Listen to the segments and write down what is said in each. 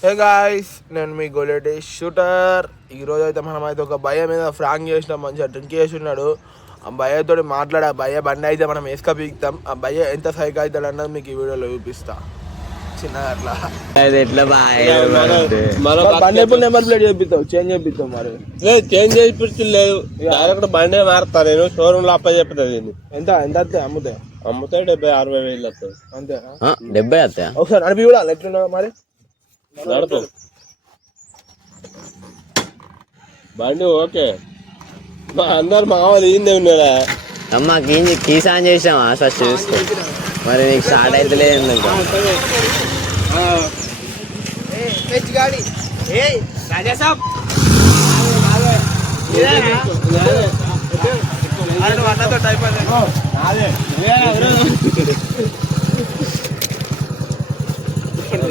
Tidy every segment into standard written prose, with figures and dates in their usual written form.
Hey guys, నేను మీ Goleti shooter. ఈరోజు అయితే మనం అయితే ఒక భయ మీద ఫ్రాంక్ చేసినాం. మంచిగా డ్రింక్ చేసి ఉన్నాడు. ఆ భయ్యతో మాట్లాడే భయ్య బండి అయితే మనం వేసుక పీకుతాం. ఆ భయ్య ఎంత సైక్ అవుతాడు అన్నది మీకు ఈ వీడియోలో చూపిస్తా. చిన్నగా అట్లా ఎట్లా బండి ఎప్పుడు నెంబర్ ప్లేట్ చేపిస్తావు, చేంజ్ చేపిస్తావు. మరి చేంజ్ చేయించలేదు, డైరెక్ట్ బండే మారుతా. నేను షోరూమ్ లో అప్ప చెప్తాను. ఎంత ఎంత వస్తాయి అమ్ముతాయి? అమ్ముతాయి 70,000-60,000 వస్తాయి. అంతేనా? 70 వస్తాయా? ఒకసారి నడిపి కూడా ఎట్లున్నా మరి నడుపు బండి ఓకే. అందరు మామూలు ఈయనే ఉన్నాడా? అమ్మ కీస్ ఆన్ చేసావా? ఫస్ట్ చూసుకో. మరి నీకు స్టార్ట్ అయితే లేదు ఎందుకు?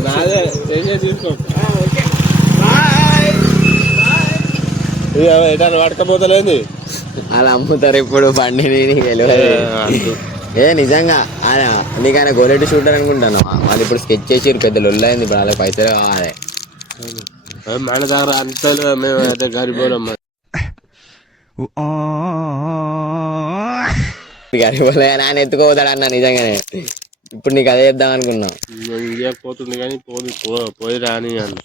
నాదే తీసుకో. ఎటాన్ని పట్టకపోతలేదు. అలా అమ్ముతారు ఇప్పుడు బండిని. నిజంగా నీకు ఆయన గోలెట్టి షూటర్ అనుకుంటాను. వాళ్ళు ఇప్పుడు స్కెచ్ చేసి పెద్ద లొల్లైంది. ఇప్పుడు వాళ్ళకి పైసలు కావాలి. మన దగ్గర అంతలో మేము అయితే గరిపోలమ్మ. గరిపోలే ఆయన ఎత్తుకోపోతాడు అన్న. నిజంగానే ఇప్పుడు నీకు అదే చేద్దాం అనుకున్నా. పోతుంది కానీ పోయి రాని అన్న.